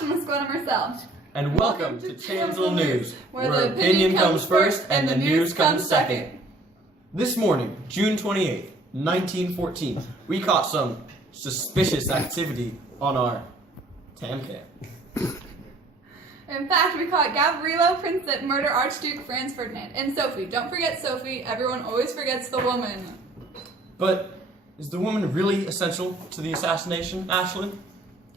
Ashlyn Musqueam herself. And welcome to Chancel News, where opinion comes first and the news comes second. This morning, June 28th, 1914, we caught some suspicious activity on our tam cam. In fact, we caught Gavrilo Princip murder Archduke Franz Ferdinand. And Sophie. Don't forget Sophie. Everyone always forgets the woman. But is the woman really essential to the assassination, Ashlyn?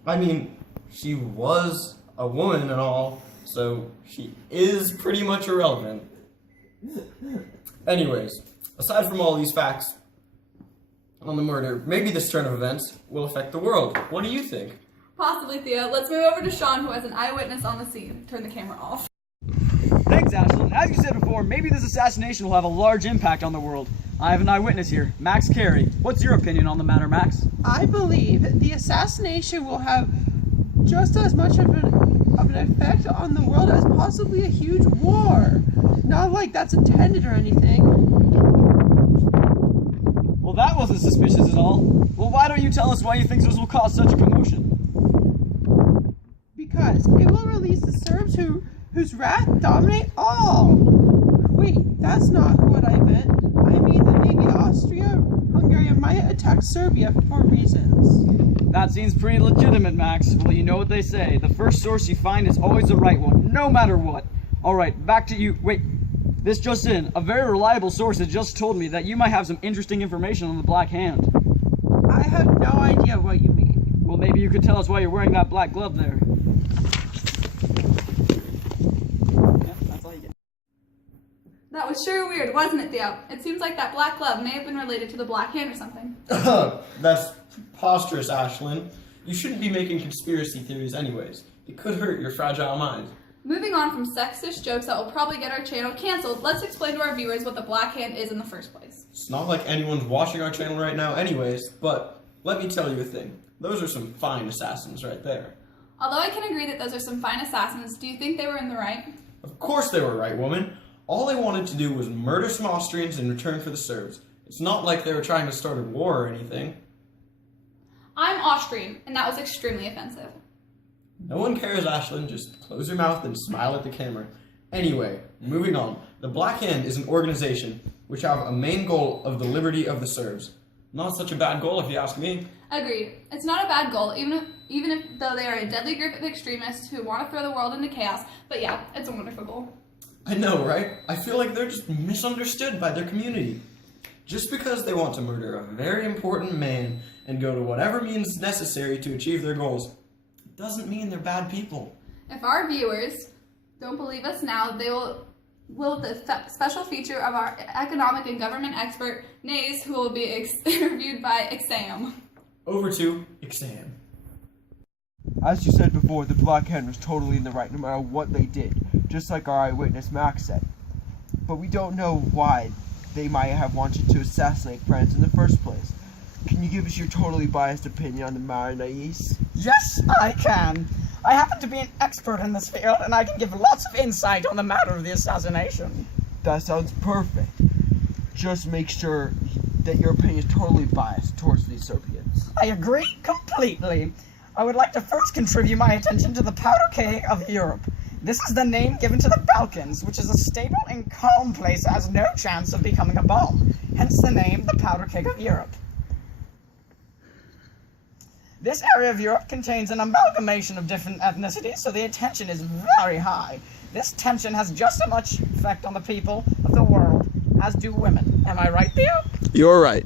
I mean, she was a woman and all, so she is pretty much irrelevant. Anyways, aside from all these facts on the murder, maybe this turn of events will affect the world. What do you think? Possibly, Theo. Let's move over to Sean, who has an eyewitness on the scene. Turn the camera off. Thanks, Ashlyn. As you said before, maybe this assassination will have a large impact on the world. I have an eyewitness here, Max Carey. What's your opinion on the matter, Max? I believe the assassination will have just as much of an effect on the world as possibly a huge war. Not like that's intended or anything. Well, that wasn't suspicious at all. Well, why don't you tell us why you think this will cause such a commotion? Because it will release the Serbs whose wrath dominate all. Wait, that's not what I meant. I mean that maybe Austria-Hungary might attack Serbia for reasons. That seems pretty legitimate, Max. Well, you know what they say. The first source you find is always the right one, no matter what. Alright, back to you. Wait, this just in. A very reliable source has just told me that you might have some interesting information on the Black Hand. I have no idea what you mean. Well, maybe you could tell us why you're wearing that black glove there. That was sure weird, wasn't it, Theo? It seems like that black glove may have been related to the Black Hand or something. That's preposterous, Ashlyn. You shouldn't be making conspiracy theories anyways. It could hurt your fragile mind. Moving on from sexist jokes that will probably get our channel canceled, let's explain to our viewers what the Black Hand is in the first place. It's not like anyone's watching our channel right now anyways, but let me tell you a thing. Those are some fine assassins right there. Although I can agree that those are some fine assassins, do you think they were in the right? Of course they were right, woman. All they wanted to do was murder some Austrians in return for the Serbs. It's not like they were trying to start a war or anything. I'm Austrian, and that was extremely offensive. No one cares, Ashlyn. Just close your mouth and smile at the camera. Anyway, moving on. The Black Hand is an organization which have a main goal of the liberty of the Serbs. Not such a bad goal if you ask me. Agreed. It's not a bad goal, even if though they are a deadly group of extremists who want to throw the world into chaos. But yeah, it's a wonderful goal. I know, right? I feel like they're just misunderstood by their community. Just because they want to murder a very important man and go to whatever means necessary to achieve their goals, it doesn't mean they're bad people. If our viewers don't believe us now, they will with the special feature of our economic and government expert, Nays, who will be interviewed by Exam. Over to Exam. As you said before, the Black Hand was totally in the right no matter what they did, just like our eyewitness Max said. But we don't know why they might have wanted to assassinate Franz in the first place. Can you give us your totally biased opinion on the matter, Nais? Yes, I can. I happen to be an expert in this field, and I can give lots of insight on the matter of the assassination. That sounds perfect. Just make sure that your opinion is totally biased towards these Serbians. I agree completely. I would like to first contribute my attention to the powder keg of Europe. This is the name given to the Balkans, which is a stable and calm place that has no chance of becoming a bomb. Hence the name, the powder keg of Europe. This area of Europe contains an amalgamation of different ethnicities, so the tension is very high. This tension has just as much effect on the people of the world as do women. Am I right, Theo? You're right.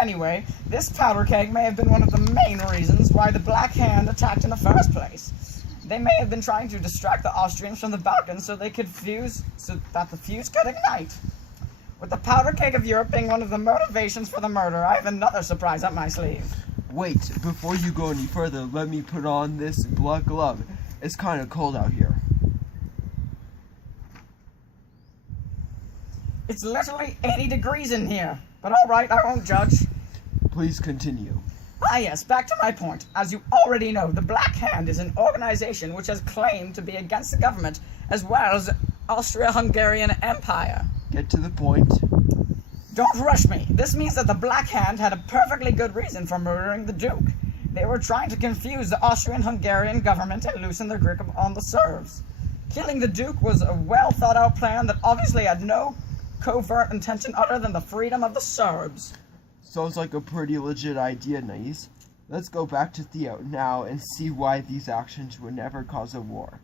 Anyway, this powder keg may have been one of the main reasons why the Black Hand attacked in the first place. They may have been trying to distract the Austrians from the Balkans so that the fuse could ignite. With the powder keg of Europe being one of the motivations for the murder, I have another surprise up my sleeve. Wait, before you go any further, let me put on this black glove. It's kind of cold out here. It's literally 80 degrees in here, but alright, I won't judge. Please continue. Ah yes, back to my point. As you already know, the Black Hand is an organization which has claimed to be against the government as well as Austria-Hungarian Empire. Get to the point. Don't rush me. This means that the Black Hand had a perfectly good reason for murdering the Duke. They were trying to confuse the Austrian-Hungarian government and loosen their grip on the Serbs. Killing the Duke was a well-thought-out plan that obviously had no covert intention other than the freedom of the Serbs. Sounds like a pretty legit idea, Nice. Let's go back to Theo now and see why these actions would never cause a war.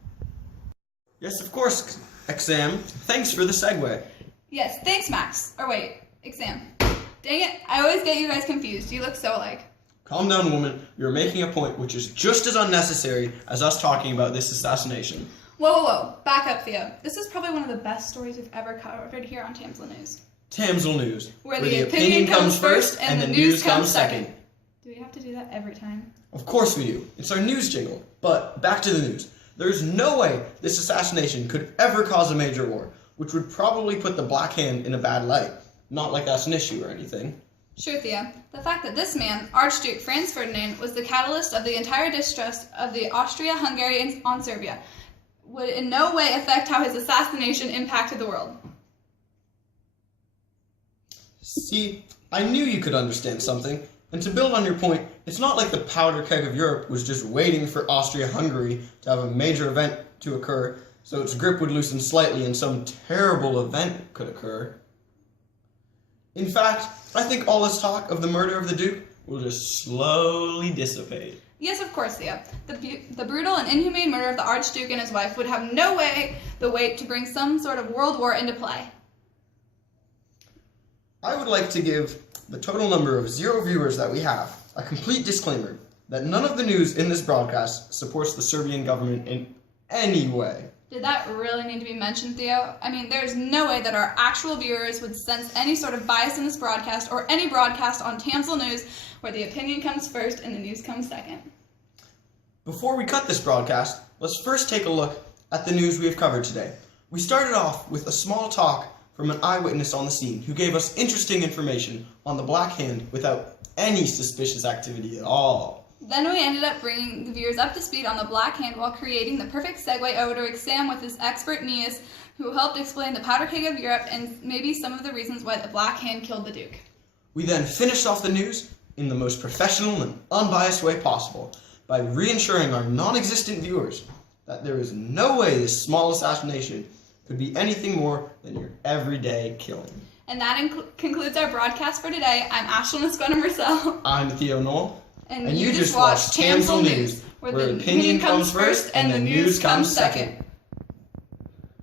Yes, of course, Exam. Thanks for the segue. Yes, thanks, Max. Or wait, Exam. Dang it, I always get you guys confused. You look so alike. Calm down, woman. You're making a point which is just as unnecessary as us talking about this assassination. Whoa. Back up, Theo. This is probably one of the best stories we've ever covered here on Tamsel News. Tamsel News, Where the opinion comes first and the news comes second. Do we have to do that every time? Of course we do. It's our news jingle. But back to the news. There's no way this assassination could ever cause a major war, which would probably put the Black Hand in a bad light. Not like that's an issue or anything. Sure, Theo. The fact that this man, Archduke Franz Ferdinand, was the catalyst of the entire distrust of the Austria-Hungary on Serbia would in no way affect how his assassination impacted the world. See, I knew you could understand something. And to build on your point, it's not like the powder keg of Europe was just waiting for Austria-Hungary to have a major event to occur so its grip would loosen slightly and some terrible event could occur. In fact, I think all this talk of the murder of the Duke will just slowly dissipate. Yes, of course, Theo. The brutal and inhumane murder of the Archduke and his wife would have no way the weight to bring some sort of world war into play. I would like to give the total number of 0 viewers that we have a complete disclaimer that none of the news in this broadcast supports the Serbian government in any way. Did that really need to be mentioned, Theo? I mean, there's no way that our actual viewers would sense any sort of bias in this broadcast or any broadcast on Tamsel News where the opinion comes first and the news comes second. Before we cut this broadcast, let's first take a look at the news we have covered today. We started off with a small talk from an eyewitness on the scene who gave us interesting information on the Black Hand without any suspicious activity at all. Then we ended up bringing the viewers up to speed on the Black Hand while creating the perfect segue over to Sam with his expert Nias, who helped explain the powder keg of Europe and maybe some of the reasons why the Black Hand killed the Duke. We then finished off the news in the most professional and unbiased way possible by reassuring our non-existent viewers that there is no way this small assassination could be anything more than your everyday killing. And that concludes our broadcast for today. I'm Ashlyn Escona Marcel. I'm Theo Knoll. And you just watched Tamsel News, where the opinion comes first and the news comes second.